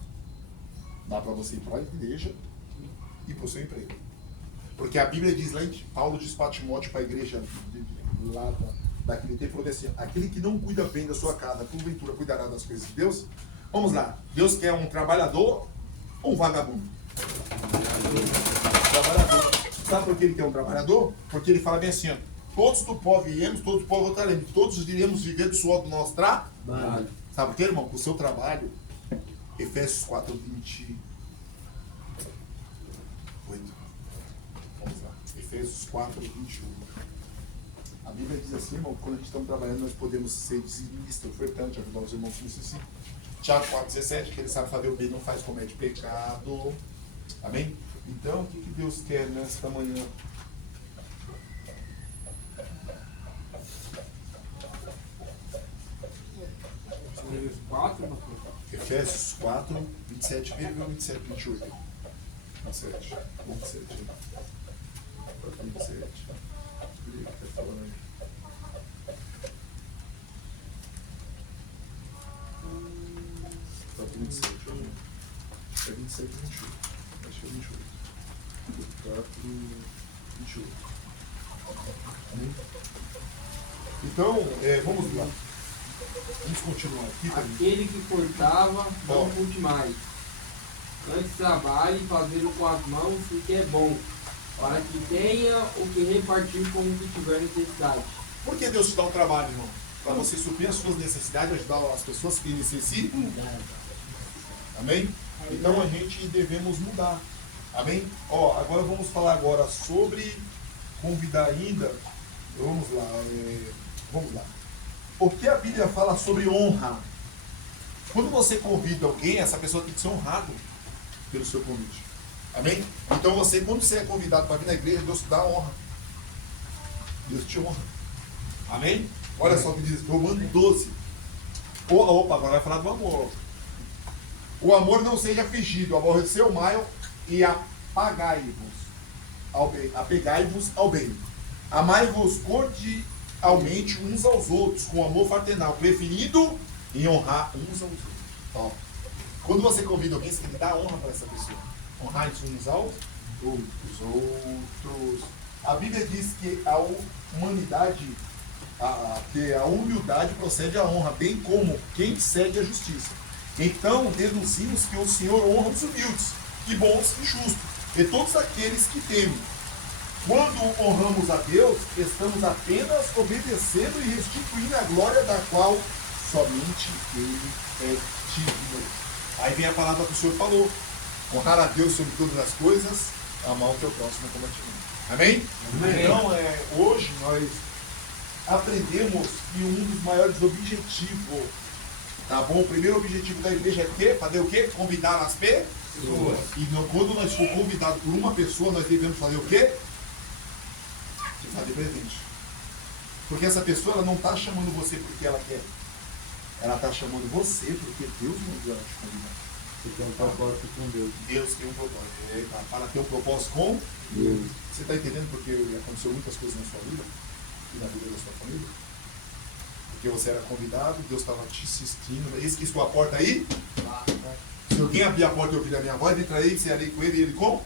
Dá para você ir para a igreja e para o seu emprego. Porque a Bíblia diz lá, Paulo diz para Timóteo, para a igreja lá daquele tempo, falou assim, aquele que não cuida bem da sua casa, porventura cuidará das coisas de Deus? Vamos lá, Deus quer um trabalhador ou um vagabundo? Trabalhador. Sabe por que ele quer um trabalhador? Porque ele fala bem assim, ó, todos do pó viemos, todos do pó voltaremos, todos iremos viver do suor do nosso trabalho. Sabe por quê, irmão? Com o seu trabalho, Efésios 4, 28. Vamos lá. Efésios 4, 21. A Bíblia diz assim, irmão, quando a gente está trabalhando, nós podemos ser dizimistas, ofertantes, ajudar os irmãos que necessitam. Tiago 4, 17, que ele sabe fazer o bem, não faz, comete pecado. Amém? Então, o que Deus quer nesta manhã? Efésios 4, 27, 27, 28. 27. 27. 27. O que está falando aí? Está 27. É 27, 28. Acho que é 28. 4, 28. Então, vamos lá. Vamos continuar aqui também. Aquele que cortava, não curte mais. Antes trabalhe fazendo com as mãos o que é bom, para que tenha o que repartir com o que tiver necessidade. Por que Deus te dá um trabalho, irmão? Para você suprir as suas necessidades, ajudar as pessoas que necessitam? Amém? Então a gente devemos mudar. Amém? Ó, agora vamos falar agora sobre convidar ainda. Vamos lá. Vamos lá. O que a Bíblia fala sobre honra? Quando você convida alguém, essa pessoa tem que ser honrada pelo seu convite. Amém? Então você, quando você é convidado para vir na igreja, Deus te dá honra. Deus te honra. Amém? Olha só o que diz, Romanos 12. Opa, agora vai falar do amor. O amor não seja fingido, aborreceu o mal e apegai-vos ao bem. Amai-vos cordialmente uns aos outros, com amor fraternal, preferindo em honrar uns aos outros. Ó, quando você convida alguém, você tem que dar honra para essa pessoa. Honrar uns aos outros. A Bíblia diz que a humanidade, que a humildade procede à honra, bem como quem segue a justiça. Então, deduzimos que o Senhor honra os humildes, e bons e justos, e todos aqueles que temem. Quando honramos a Deus, estamos apenas obedecendo e restituindo a glória da qual somente Ele é digno. Aí vem a palavra que o Senhor falou: honrar a Deus sobre todas as coisas, amar o teu próximo como a ti mesmo. Amém? Amém? Então, hoje nós aprendemos que um dos maiores objetivos, tá bom? O primeiro objetivo da igreja é o quê? Fazer o quê? Convidar as pessoas. E quando nós for convidado por uma pessoa, nós devemos fazer o quê? Fazer presente. Porque essa pessoa, ela não está chamando você porque ela quer. Ela está chamando você porque Deus mandou ela te convidar. Você tem um propósito com Deus. Deus tem um propósito. Para ter um propósito com Deus. Você está entendendo porque aconteceu muitas coisas na sua vida e na vida da sua família? Porque você era convidado, Deus estava te assistindo. Esse que estou a porta aí? Se alguém abrir a porta e ouvir a minha voz, entra aí, você ali com ele e ele com?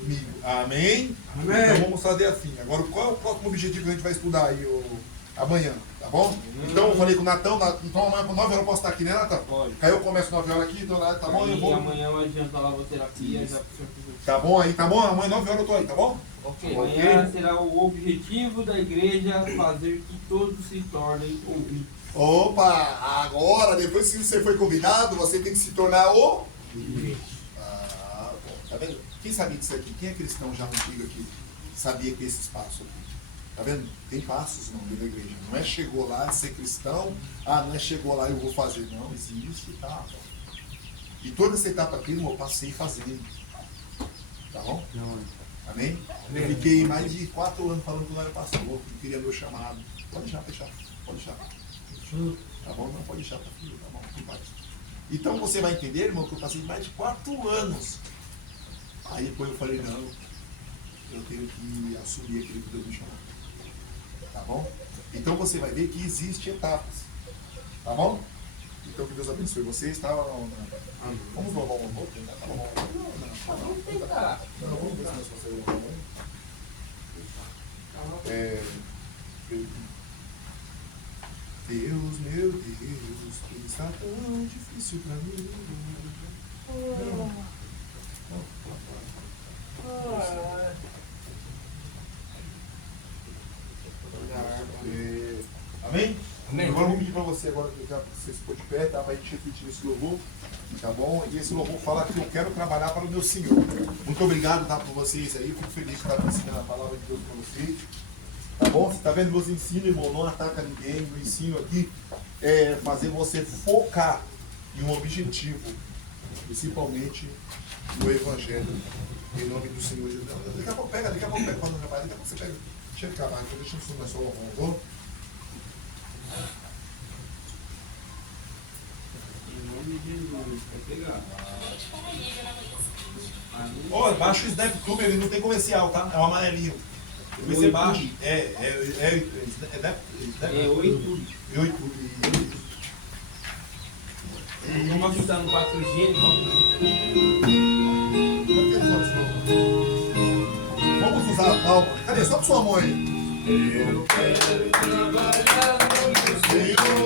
Comigo. Amém? Amém? Então vamos fazer assim. Agora, qual é o próximo objetivo que a gente vai estudar aí amanhã? Tá bom? Então eu falei com o Natão, então amanhã por 9 horas eu posso estar aqui, né, Natão? Pode. Aí eu começo 9 horas aqui, então tá bom? Eu vou. Amanhã eu adianto a lavoterapia já pro senhor. Tá bom aí, tá bom? Amanhã 9 horas eu tô aí, tá bom? Ok. Amanhã será o objetivo da igreja fazer que todos se tornem ouvidos. Opa! Agora, depois que você foi convidado, você tem que se tornar o. Ah, bom. Tá vendo? Quem sabia disso aqui? Quem é cristão já antigo aqui? Sabia que esses passos aqui. Tá vendo? Tem passos no meio da igreja. Não é chegou lá ser cristão, não é chegou lá e eu vou fazer. Não, existe etapa. E toda essa etapa aqui eu passei fazendo. Tá bom? Amém? Eu fiquei mais de 4 anos falando que eu era pastor, que queria meu chamado. Pode deixar, fechar. Pode deixar. Tá bom? Não pode deixar, tá filho, tá bom? Então você vai entender, irmão, que eu passei mais de 4 anos. Aí depois eu falei, não, eu tenho que assumir aquilo que Deus me chamou. Tá bom? Então você vai ver que existem etapas. Tá bom? Então que Deus abençoe vocês, tá? Vamos louvar um pouco? Tá bom? Vamos tentar. Não, vamos ver se nós conseguimos louvar um. Deus, meu Deus, que está tão difícil pra mim. Amém? Amém? Agora eu vou pedir para você agora que você se pôr de pé, tá? Vai repetir esse louvor, tá bom? E esse louvor fala que eu quero trabalhar para o meu Senhor. Muito obrigado, tá, por vocês aí. Fico feliz de estar ensinando a palavra de Deus para vocês. Tá bom? Você tá vendo meus ensinos, irmão? Não ataca ninguém. Meu ensino aqui é fazer você focar em um objetivo, principalmente no Evangelho. Em nome do Senhor Jesus. Daqui a pouco pega, quando acabar, daqui a pouco você pega. Deixa eu acabar, então deixa eu sumir só o louvor. Em nome de Jesus, vai pegar. Ó, baixa o SnapTube, ele não tem comercial, tá? É o amarelinho. Depois você baixa. É 8. Vamos ajudar no 4G, Vamos usar a palma. Cadê? Só com sua mão aí. Eu quero trabalhar no Senhor.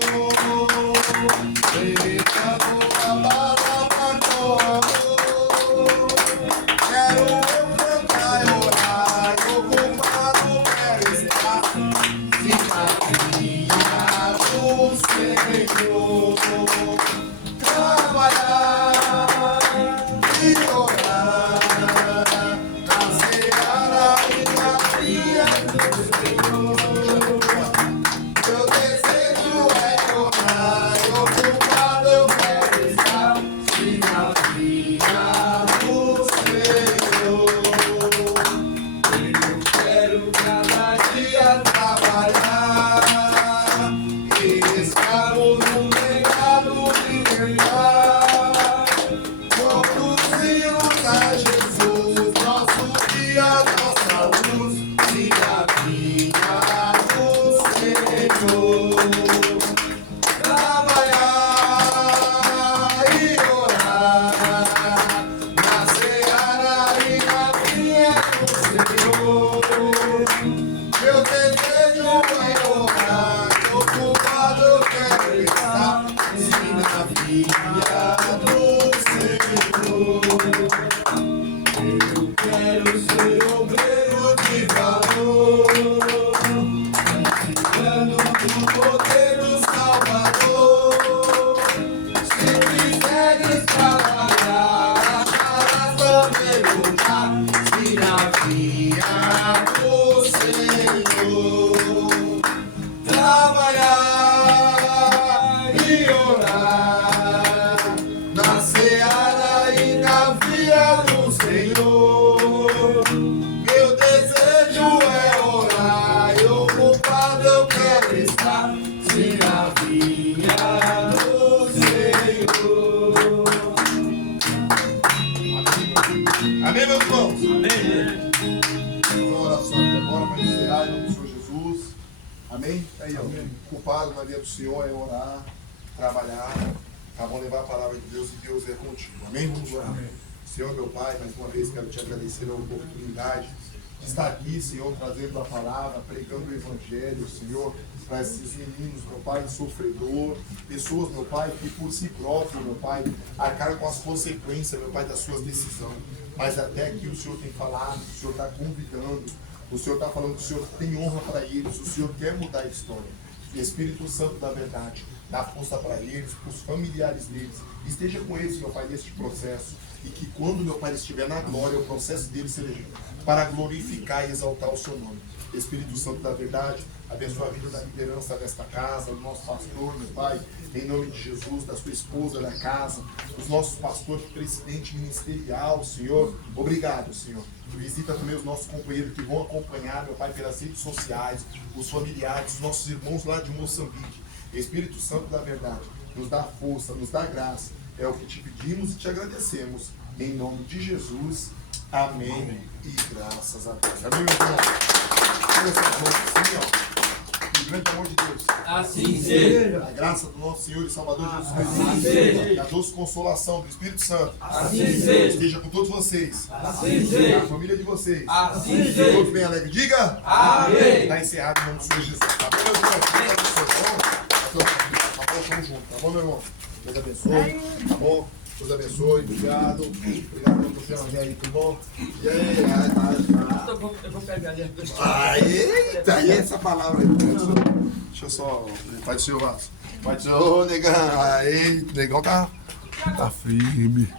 Quero eu cantar e orar, ocupado quero estar, cidadania do Senhor, trabalhar Senhor. Trabalhar e orar na seara e na vinha do Senhor. Meu desejo é orar, ocupado eu quero estar, sim, na vinha do Senhor. Eu quero ser obreiro de valor, precisando do poder do Salvador. Se quiseres trabalhar, acharás também lutar, se na vinha do Senhor. Trabalhar e orar na seara e na via do Senhor. Meu desejo é orar, e ocupado eu quero estar, se na via do Senhor. Amém, meus irmãos? Amém. Uma oração aqui agora para encerrar em nome do Senhor Jesus. Amém? Aí, ó, o culpado na via do Senhor é orar, trabalhar, tá bom? Levar a palavra de Deus e Deus é contigo. Amém? Vamos orar. Senhor, meu Pai, mais uma vez quero te agradecer a oportunidade de estar aqui, Senhor, trazendo a palavra, pregando o Evangelho, Senhor, para esses meninos, meu Pai, sofredor, pessoas, meu Pai, que por si próprio, meu Pai, arcaram com as consequências, meu Pai, das suas decisões. Mas até aqui o Senhor tem falado, o Senhor está convidando, o Senhor está falando que o Senhor tem honra para eles, o Senhor quer mudar a história. Espírito Santo da verdade, dá força para eles, para os familiares deles. Esteja com eles, meu Pai, neste processo. E que quando, meu Pai, estiver na glória, o processo deles seja para glorificar e exaltar o seu nome. Espírito Santo da verdade, abençoa a vida da liderança desta casa, do nosso pastor, meu Pai, em nome de Jesus, da sua esposa da casa, dos nossos pastores, presidente ministerial, Senhor. Obrigado, Senhor. Visita também os nossos companheiros que vão acompanhar, meu Pai, pelas redes sociais, os familiares, os nossos irmãos lá de Moçambique. Espírito Santo da verdade, nos dá força, nos dá graça. É o que te pedimos e te agradecemos. Em nome de Jesus. Amém. E graças a Deus. Amém, meu irmão? Olha essas mãos assim, ó. O grande amor de Deus. Assim seja. A graça do nosso Senhor e Salvador Jesus Cristo. Assim seja. E a doce consolação do Espírito Santo. Assim seja. Esteja com todos vocês. Assim seja. A família de vocês. Assim seja. Todos bem alegres. Diga. Amém. Está encerrado em nome do Senhor Jesus. Tá bom, meu irmão? Deus abençoe. Tá bom, tamo junto. Tá bom, meu irmão? Deus abençoe. Tá bom? Deus abençoe. Obrigado. Obrigado pelo teu aí, tudo bom? E aí? Eu vou pegar ali. Eita, e essa palavra aí? Deixa eu só. Pai do Senhor, Pai do Senhor, negão. Aí, negão tá firme.